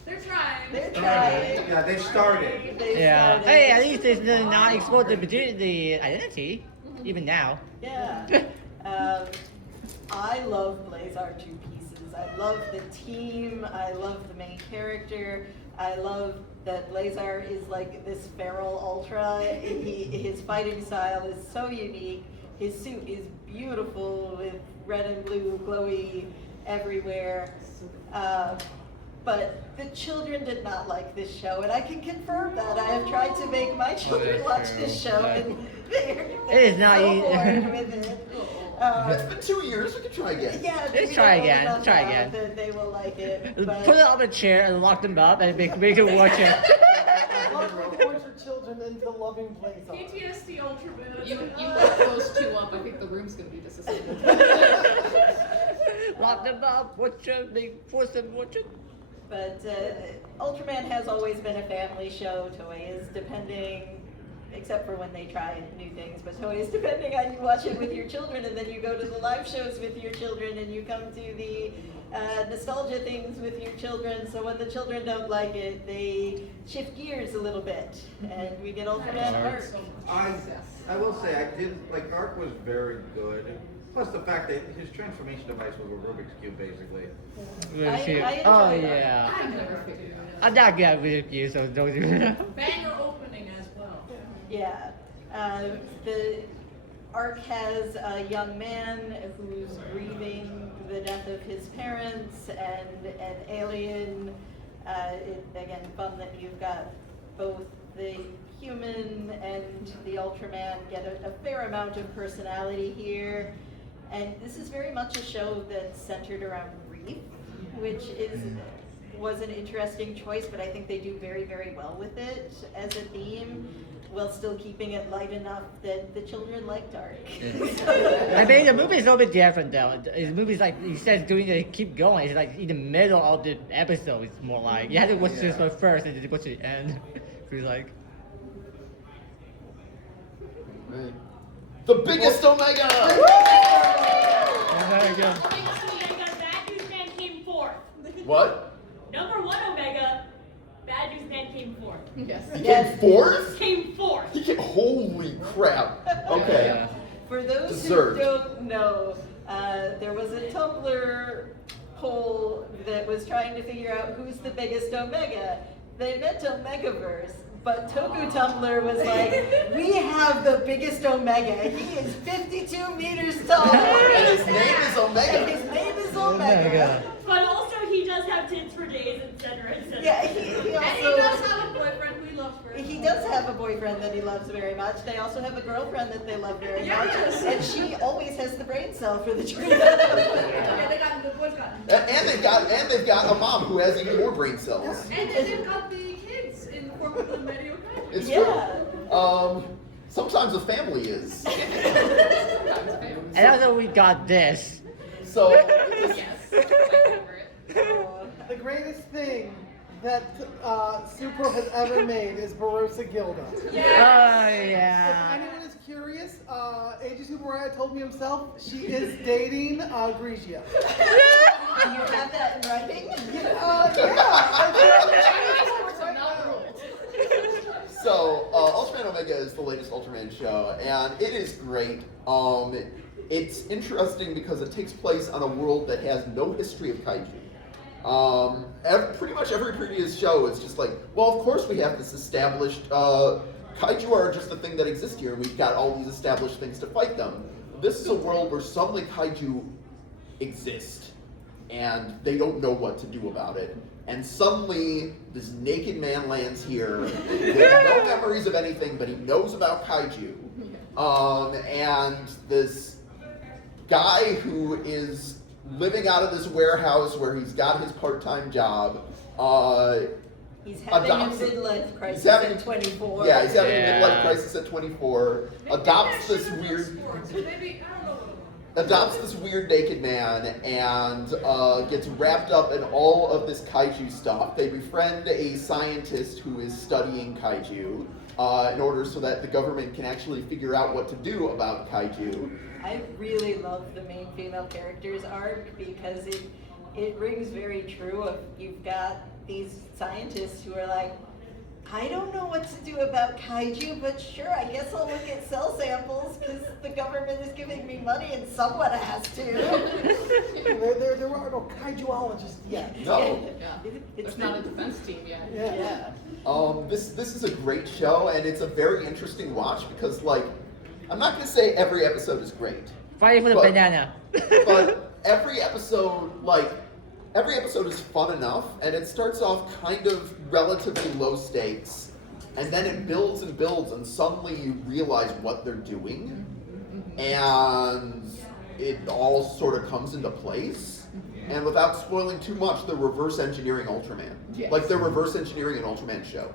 They're trying. They're trying. Yeah, they started. They Yeah. started. Hey, at least it's not exposed the identity, even now. Yeah. I love Blazar 2 pieces. I love the team. I love the main character. I love that Blazar is like this feral ultra. His fighting style is so unique. His suit is beautiful with red and blue glowy everywhere. But the children did not like this show, and I can confirm that. I have tried to make my children watch this show, and they're It is not so easy. bored with it. It's been 2 years, we can try again. Yeah, Let's we try know again, enough try now again. that they will like it. Put But it on a chair and lock them up and make them watch it. Love to force your children into loving Blazar. PTSD Ultraman. You lock those two up, I think the room's gonna be disassembled. Lock them up, watch them, they force them to watch it. But Ultraman has always been a family show. Toei is depending, except for when they try new things, but Toei is depending on you watch it with your children, and then you go to the live shows with your children, and you come to the nostalgia things with your children. So when the children don't like it, they shift gears a little bit, and we get Ultraman art. I will say, I did, like, Arc was very good. Plus the fact that his transformation device was a Rubik's Cube, basically. I Oh enjoyed yeah. I never figured it out. I'm not good at with you, so don't do that. Banger opening as well. Yeah. The arc has a young man who's grieving the death of his parents and an alien. Again, fun that you've got both the human and the Ultraman get a fair amount of personality here. And this is very much a show that's centered around grief, which was an interesting choice, but I think they do very, very well with it as a theme, while still keeping it light enough that the children like dark. I mean, the movie is a little bit different though. The movie's like, instead of doing it, keep going, it's like in the middle of the episode, it's more like, you have to watch this one first and then watch the end. Feels like. Right. The biggest Omega! Oh my god. Biggest Omega, Bad News Man came fourth. What? Number 1 Omega, Bad News Man came fourth. Yes. He Yes. came fourth? Came fourth. Holy crap. Okay. Yeah. For those Deserved. who don't know, there was a Tumblr poll that was trying to figure out who's the biggest Omega. They meant Omegaverse, but Toku Tumblr was like, we have the biggest Omega. He is 52 meters tall. And his name is Omega. And his name is Omega. Omega. But also he does have tits for days, etc., etc. Yeah, he And he also... does have a boyfriend who he loves very much. He does have a boyfriend that he loves very much. They also have a girlfriend that they love very much. And she always has the brain cell for the dream. Yeah, they got the boys got him. And they've got a mom who has even more brain cells. And then they've got the kids in the form of the Medio Kai. It's Yeah. true. Sometimes a family is. And also we got this. So Yes. My favorite. The greatest thing that Super has ever made is Barossa Gilda. Oh If yeah. anyone is curious, AJ Superaya told me himself she is dating Grisia. Do you have that in writing? So, Ultraman Omega is the latest Ultraman show, and it is great. It's interesting because it takes place on a world that has no history of kaiju. Pretty much every previous show is just like, well, of course we have this established, kaiju are just a thing that exists here, and we've got all these established things to fight them. This is a world where suddenly kaiju exist, and they don't know what to do about it. And suddenly, this naked man lands here with no memories of anything, but he knows about kaiju. And this guy who is living out of this warehouse where he's got his part-time job, He's having a adopts it. midlife crisis He's having- at 24. yeah, he's having Yeah. a midlife crisis at 24, adopts this weird... Sports. Maybe, I don't know. adopts this weird naked man and gets wrapped up in all of this kaiju stuff. They befriend a scientist who is studying kaiju in order so that the government can actually figure out what to do about kaiju. I really love the main female character's arc because it rings very true of you've got these scientists who are like, I don't know what to do about kaiju, but sure, I guess I'll look at cell samples because the government is giving me money and someone has to. There are no kaijuologists yet. No. Yeah. It's There's not a defense team yet. Yeah. This is a great show, and it's a very interesting watch because, like, I'm not gonna say every episode is great, Fighting for the But- banana. but every episode is fun enough, and it starts off kind of relatively low stakes, and then it builds and builds, and suddenly you realize what they're doing, and it all sort of comes into place. And without spoiling too much, they're reverse engineering Ultraman. Yes. Like they're reverse engineering an Ultraman show.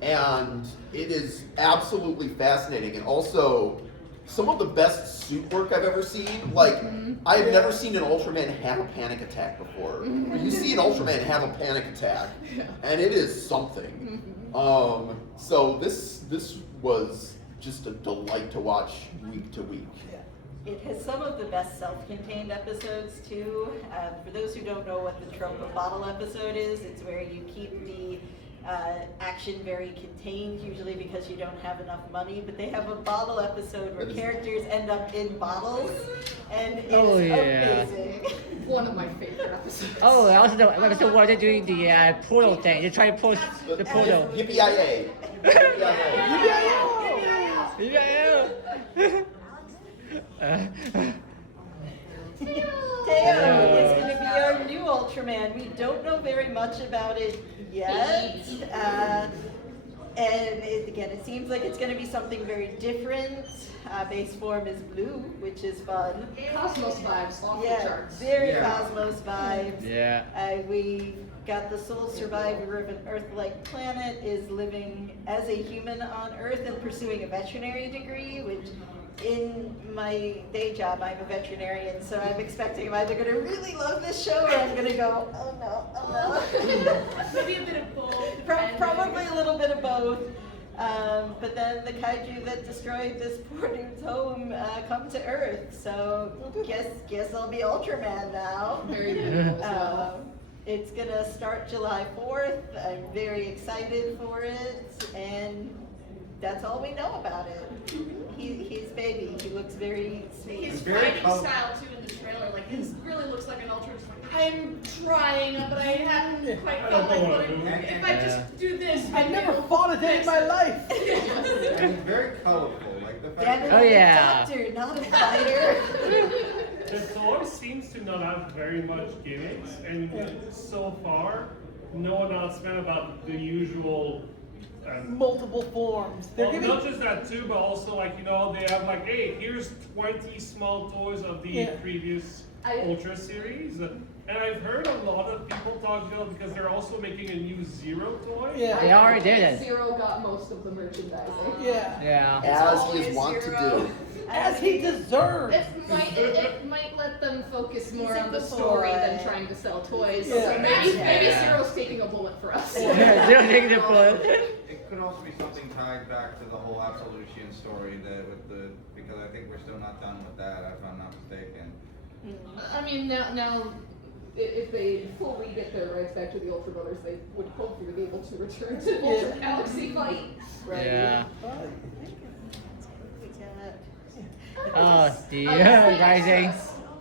And it is absolutely fascinating, and also some of the best suit work I've ever seen. Like, I've never seen an Ultraman have a panic attack before. You see an Ultraman have a panic attack, and it is something. So this was just a delight to watch week to week. It has some of the best self-contained episodes too. For those who don't know what the trope of bottle episode is, it's where you keep the action very contained, usually because you don't have enough money, but they have a bottle episode where That is- characters end up in bottles, and it's Oh, yeah. amazing. One of my favorite episodes. Oh, also the episode where they're doing the portal thing. They try to push the portal. Yippee-yi-yay. Yippee-yi-yay. Yeah. Teo is going to be our new Ultraman. We don't know very much about it yet. And it seems like it's going to be something very different. Base form is blue, which is fun. Cosmos vibes off the Yeah, charts. very Yeah. Cosmos vibes. Yeah. We got the sole survivor of an Earth-like planet is living as a human on Earth and pursuing a veterinary degree, which in my day job, I'm a veterinarian, so I'm expecting I'm either going to really love this show or I'm going to go, oh no, oh no. Maybe a bit of both. Probably a little bit of both. But then the kaiju that destroyed this poor dude's home come to Earth, so guess I'll be Ultraman now. Very beautiful as well. It's gonna start July 4th. I'm very excited for it, and that's all we know about it. He's baby. He looks very sweet. His Very fighting colorful. style too in the trailer, like his really looks like an Ultra. Just like I'm trying, but I haven't quite felt like putting. If I just do this, I've never fought a day in my life. And it's very colorful. Like the fact Damn it, that Oh, I'm yeah. a doctor, not a fighter. The toy seems to not have very much gimmicks, and so far, no announcement about the usual. Multiple forms. They're Well, giving. not just that too, but also like they have like, hey, here's 20 small toys of the Yeah. previous Ultra series, and I've heard a lot of people talk about because they're also making a new Zero toy. Yeah. They already did it. Zero got most of the merchandising. Yeah. Yeah. As he always is wont to Zero. do. As he deserves. It might let them focus more He's a on the good story boy. than trying to sell toys. Yeah. So maybe Yeah. Zero's taking a bullet for us. Yeah, Zero taking the bullet. it could also be something tied back to the whole Absolution story because I think we're still not done with that, if I'm not mistaken. I mean, now, if they fully get their rights back to the Ultra Brothers, they would hopefully be able to return to the Ultra Galaxy fight. Right. Yeah. We got- Oh dear, Rising.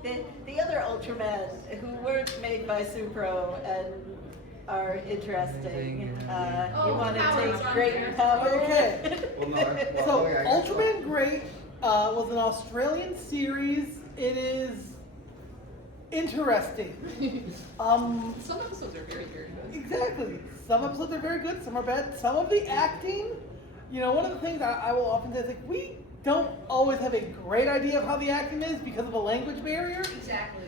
The other Ultramen who weren't made by Supro and are interesting. You want to Power's take on great there. power. Okay. Well, no, well, So, okay, I guess Ultraman Great was an Australian series. It is interesting. Some episodes are very, very good. Exactly. Some episodes are very good, some are bad. Some of the acting, one of the things I will often say is like, we don't always have a great idea of how the acting is because of a language barrier. Exactly.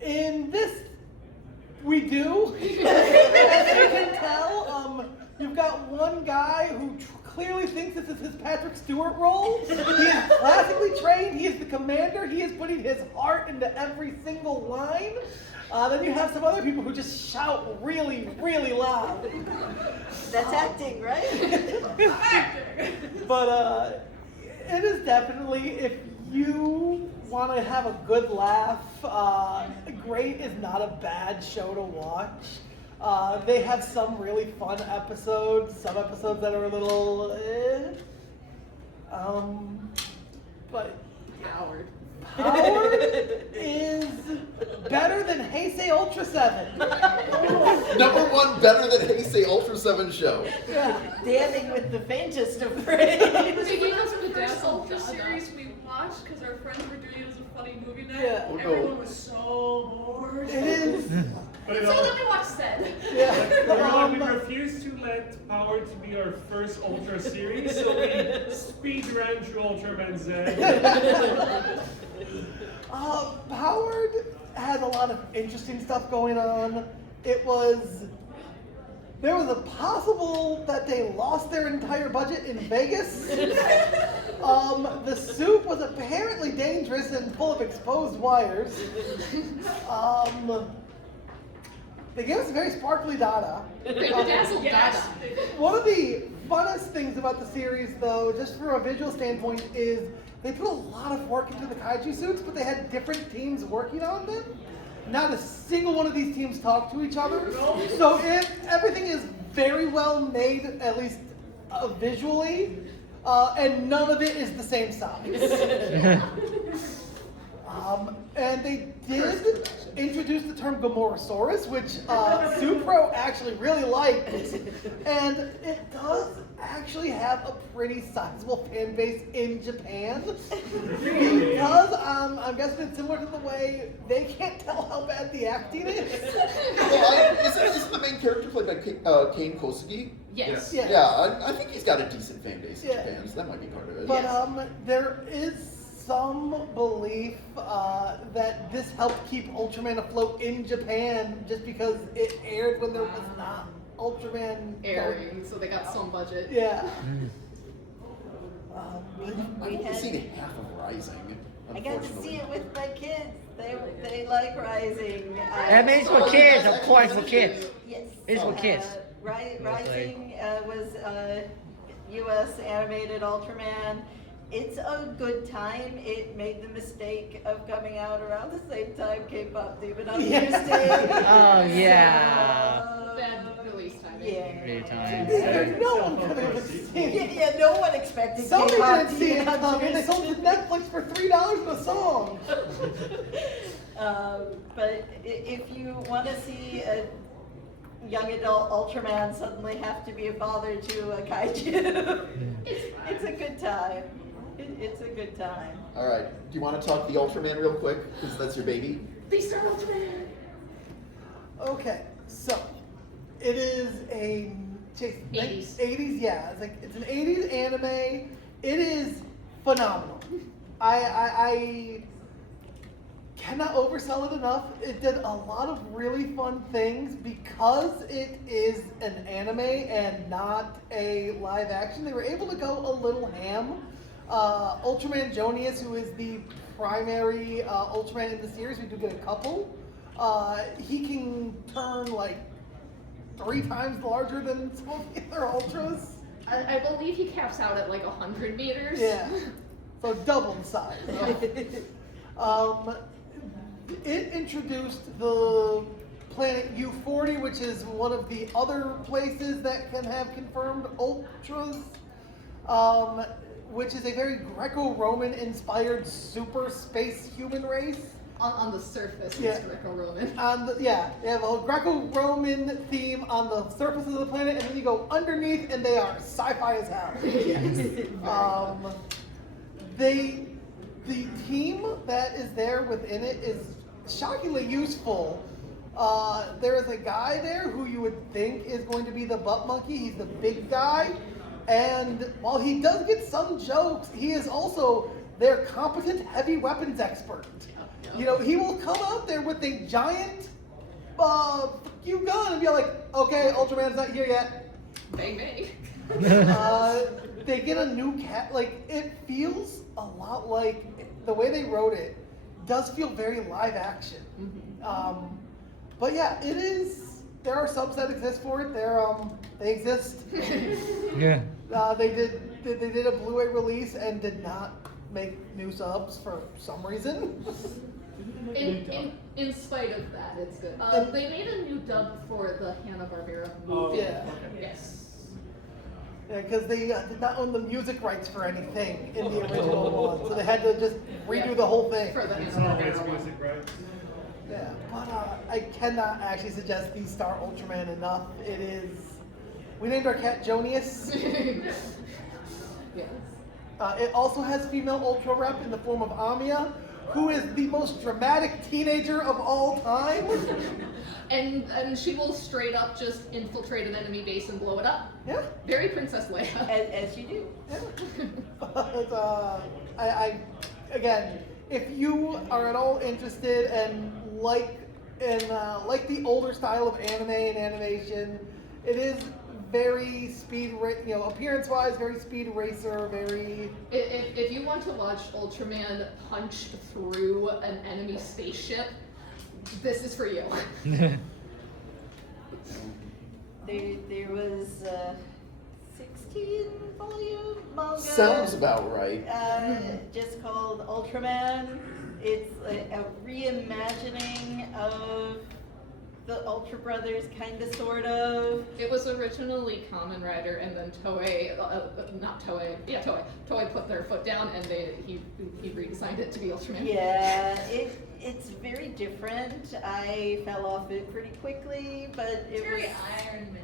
In this, we do. As you can tell, you've got one guy who clearly thinks this is his Patrick Stewart role. He is classically trained. He is the commander. He is putting his heart into every single line. Then you have some other people who just shout really, really loud. That's acting, right? But it is definitely, if you want to have a good laugh, Great is not a bad show to watch. They have some really fun episodes, some episodes that are a little, but Howard. Howard is better than Heisei Ultra 7. Number one better than Heisei Ultra 7 show. Damning with the faintest of praise. Speaking of the first Ultra series we watched, because our friends were doing it as a funny movie night, Yeah. Oh, no. everyone was so bored. It is. But So then we watched Zed. Yeah. we refuse to let Power to be our first Ultra series, so we speed ran through Ultraman Z. Howard has a lot of interesting stuff going on. There was a possible that they lost their entire budget in Vegas. The soup was apparently dangerous and full of exposed wires. They gave us a very sparkly data. Dazzle Yes. Dada. One of the funnest things about the series, though, just from a visual standpoint, is they put a lot of work into the kaiju suits, but they had different teams working on them. Not a single one of these teams talk to each other. So everything is very well made, at least visually, and none of it is the same size. And they did introduce the term Gomorosaurus, which Supro actually really liked. And it does actually have a pretty sizable fan base in Japan. Because I'm I'm guessing it's similar to the way they can't tell how bad the acting is. Well, isn't the main character played by Kane Kosugi? Yes. Yeah. Yeah, I think he's got a decent fan base in Yeah. Japan, so that might be part of it. But Yes. there is some belief that this helped keep Ultraman afloat in Japan just because it aired when there was not Ultraman Airing, so they got some budget. Yeah. I haven't seen half of Rising. I got to see it with my kids. They like Rising. That means for kids, of course, for kids. Yes. It's for kids. Rising was U.S. animated Ultraman. It's a good time. It made the mistake of coming out around the same time K-pop Demon Hunters did. Oh, yeah. Bad release timing. Yeah. Great time. No one could have seen it. Yeah, no one expected Somebody K-pop didn't see it Demon coming. They Hunters. sold it to Netflix for $3 a song. But if you want to see a young adult Ultraman suddenly have to be a father to a kaiju, it's a good time. It's a good time. All right, do you want to talk the Ultraman real quick? Because that's your baby. These are Ultraman. Okay, so it is a 80s. 80s, yeah. It's an 80s anime. It is phenomenal. I cannot oversell it enough. It did a lot of really fun things because it is an anime and not a live action. They were able to go a little ham. Ultraman Jonius, who is the primary Ultraman in the series, we do get a couple. He can turn like 3 times larger than some of the other Ultras. I believe he caps out at like 100 meters. Yeah, so double the size. It introduced the planet U40, which is one of the other places that can have confirmed Ultras, which is a very Greco-Roman inspired super space human race. On the surface, Yeah. it's Greco-Roman. They have a Greco-Roman theme on the surface of the planet, and then you go underneath, and they are sci-fi as hell. The team that is there within it is shockingly useful. There is a guy there who you would think is going to be the butt monkey. He's the big guy, and while he does get some jokes, he is also their competent heavy weapons expert. You know, he will come out there with a giant you gun and be like, okay, Ultraman's not here yet. Bang bang. They get a new cat. Like, it feels a lot like the way they wrote it does feel very live action. But yeah, it is. There are subs that exist for it. They exist. Yeah. They did a Blu-ray release and did not make new subs for some reason. In spite of that, it's good. They made a new dub for the Hanna-Barbera movie. Yeah. Yes. Yeah, because they did not own the music rights for anything in the original one, so they had to just redo the whole thing. For the It's always Hanna-Barbera one. music, right? Yeah, but I cannot actually suggest the Star Ultraman enough. It is. We named our cat Jonius. Yes. It also has female Ultra Rep in the form of Amiya, who is the most dramatic teenager of all time. And she will straight up just infiltrate an enemy base and blow it up. Yeah. Very Princess Leia. As you do. But, again, if you are at all interested and like the older style of anime and animation, it is very appearance-wise, very speed racer, very. If you want to watch Ultraman punch through an enemy spaceship, this is for you. There was 16 volume manga. Sounds about right. Just called Ultraman. It's a reimagining of the Ultra Brothers, kind of, sort of. It was originally Kamen Rider, and then Toei, Toei put their foot down, and he redesigned it to be Ultraman. Yeah, it's very different. I fell off it pretty quickly, but it Very was. Iron Man.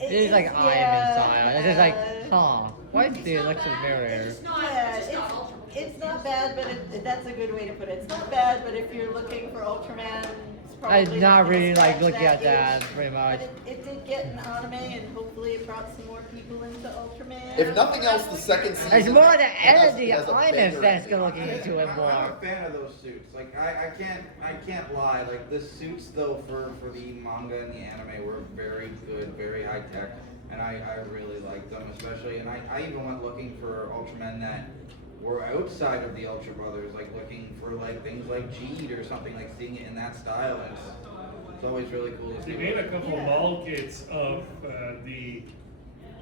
It is like Iron Man style. It's just like, huh? Why is the electric mirror? It's not Yeah, Ultraman. It's not bad, but that's a good way to put it. It's not bad, but if you're looking for Ultraman, it's probably I'm not gonna really like scratch looking at itch. that very much. But it did get an anime, and hopefully it brought some more people into Ultraman. If nothing else, the second season. It's more the has- energy has a I'm banger sense ending. looking into it I'm more. a fan of those suits. Like I can't lie. Like the suits though for the manga and the anime were very good, very high tech, and I really liked them especially. And I even went looking for Ultramen that were outside of the Ultra Brothers, like looking for like things like Jeed or something, like seeing it in that style. And it's always really cool to see. They made a couple of model kits of the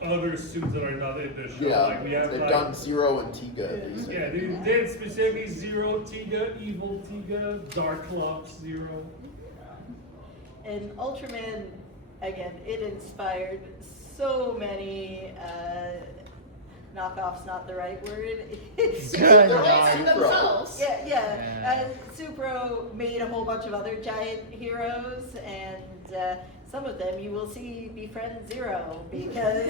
other suits that are not in the show. Yeah, Like we have they've like, done Zero and Tiga. recently. yeah, they did specifically Zero Tiga, Evil Tiga, Dark Clops Zero. And Ultraman, again, it inspired so many knockoffs. Not the right word. It's Good They're all God. And Supro. themselves. Yeah, Yeah. yeah. Supro made a whole bunch of other giant heroes, and some of them you will see befriend Zero because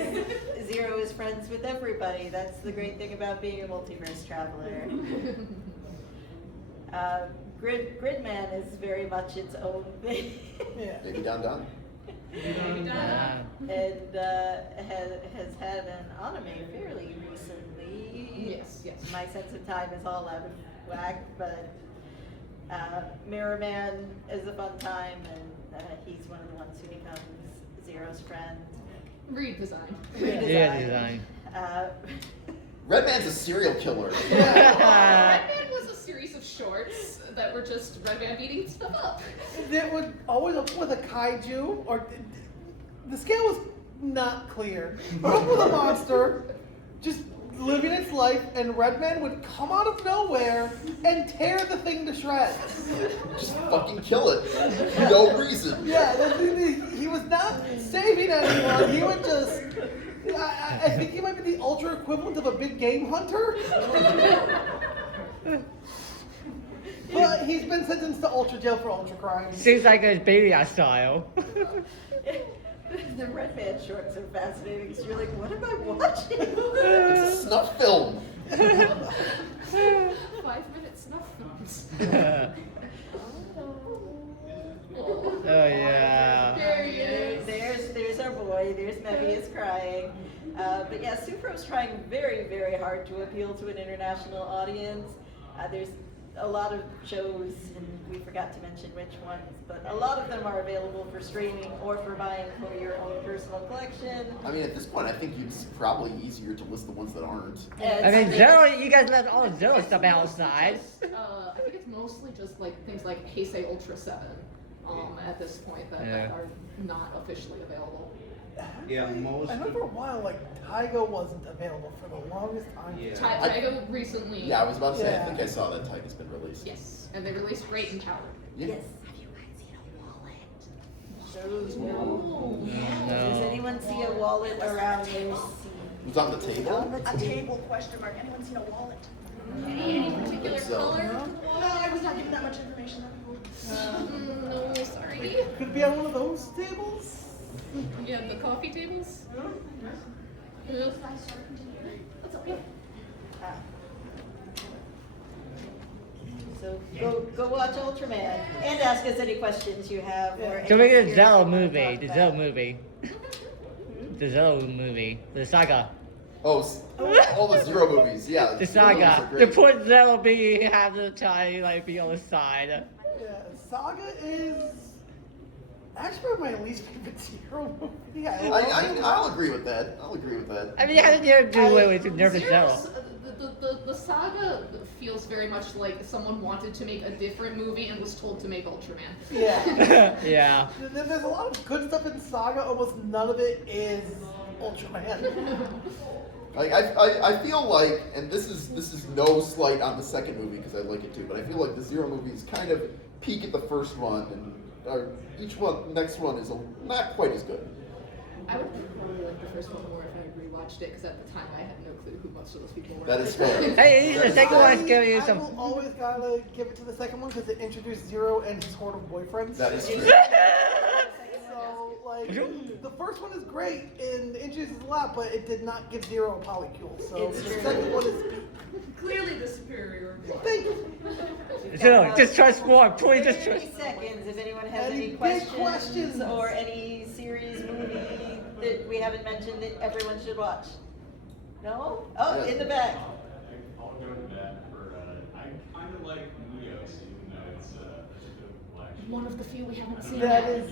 Zero is friends with everybody. That's the great thing about being a multiverse traveler. Gridman is very much its own thing. Yeah. Maybe Down. Yeah. And has had an anime fairly recently. Yes, yes. My sense of time is all out of whack, but Mirror Man is a fun time, and he's one of the ones who becomes Zero's friend. Redesign. Yeah, design. Redman's a serial killer. Redman was a series of shorts that were just Redman beating stuff up. It would always open with a kaiju, or the scale was not clear. Open with a monster, just living its life, and Redman would come out of nowhere and tear the thing to shreds. Just fucking kill it. No reason. Yeah, he was not saving anyone. He would just. I think he might be the ultra equivalent of a big game hunter. But he's been sentenced to ultra jail for ultra crimes. Seems like a baby style. The Redman shorts are fascinating because you're like, what am I watching? It's a snuff film. 5-minute snuff films. Oh yeah. There he is. There's our boy. There's Mebius crying. But yeah, Supro's trying very, very hard to appeal to an international audience. There's a lot of shows, and we forgot to mention which ones, but a lot of them are available for streaming or for buying for your own personal collection. I mean, at this point, I think it's probably easier to list the ones that aren't. And I mean, Zero, you guys left all the Zero stuff outside. I think it's mostly just like things like Heisei Ultra 7 at this point that are not officially available. Yeah, most I know of for a while, like, Taiga wasn't available for the longest time. Yeah. Taiga recently. Yeah, I was about to say, Yeah. I think I saw that Tiger's been released. Yes, and they released Great and Tower. Yeah. yes. Shows no. No. Does anyone see a wallet around their seat? It was on the table. A table question mark. Anyone seen a wallet? Any particular So- color? No, I was not given that much information. No, sorry. Could be on one of those tables. Yeah, the coffee tables. That's okay. So go watch Ultraman and ask us any questions you have. Or So any we get a series Zero you wanna movie. talk The about. Zero movie. The Zero movie. The saga. Oh, all the Zero movies. Yeah. The Zero movies saga. are The great. poor Zero be have the time like be on the side. Yeah, Saga is actually my least favorite Zero movie. I love it. I'll agree with that. I'll agree with that. I mean, how did you do away with Nervous Zero? Zero's, the saga feels very much like someone wanted to make a different movie and was told to make Ultraman. Yeah. Yeah. There's a lot of good stuff in Saga. Almost none of it is Ultraman. Like I feel like, and this is no slight on the second movie because I like it too, but I feel like the Zero movies kind of peak at the first one, and each one, next one is not quite as good. I would probably like the first one more if I rewatched it because at the time I had no clue who most of those people were. That is fair. Hey, the second one's giving you I some. will always gotta give it to the second one because it introduced Zero and his horde of boyfriends. That is true. So, Like, the first one is great and introduces a lot, but it did not give Zero a polycule. So It's the true. second one is Clearly the superior. thank you. So, just transform. Please just 30 seconds if anyone has Any any big questions, questions? or any series, movie that we haven't mentioned that everyone should watch. No? Oh, Yes. in the back. I'll go to that for, I kind of like Neos, even though it's a black sheep. One of the few we haven't seen That yet. is.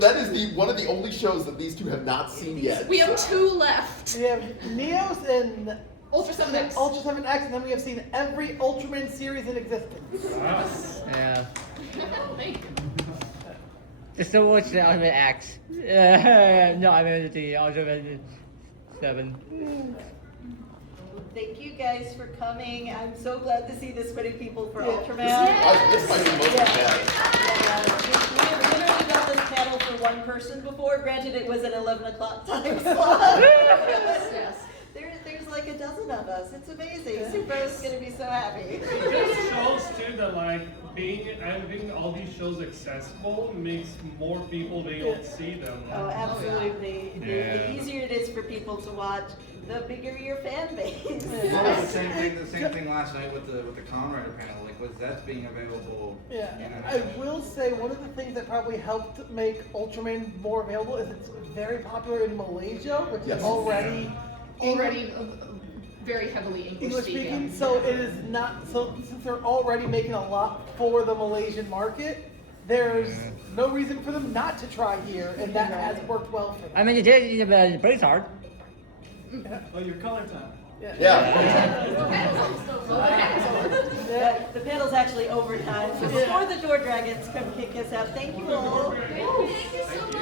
That is one of the only shows that these two have not seen yet. We have so. 2 left. We have Neos and Ultra 7X. Ultra 7X, and then we have seen every Ultraman series in existence. Yeah. Thank you. Just so watch the Ultimate X. No, I mean the Ultimate 7. Thank you guys for coming. I'm so glad to see this many people for Yeah. Ultraman. This might be most of that. We have literally done this panel for one person before. Granted, it was an 11 o'clock time slot. Yes. There's like a dozen of us. It's amazing. Super's gonna be so happy. It just shows too that like having all these shows accessible makes more people be able to see them. Oh, absolutely. The Yeah. easier it is for people to watch, the bigger your fan base. Well, the same thing last night with the Comrade panel. Like, with that being available. Yeah, you know, I will say one of the things that probably helped make Ultraman more available is it's very popular in Malaysia, which Yes. is already Very heavily English English speaking. So it is not so since they're already making a lot for the Malaysian market. There's no reason for them not to try here, and that has worked well for them. I mean, you did it in the Blizzard. Oh, your color time. Yeah. The panel's actually overtime. So before the door dragons come kick us out, thank you all. Thank you so much.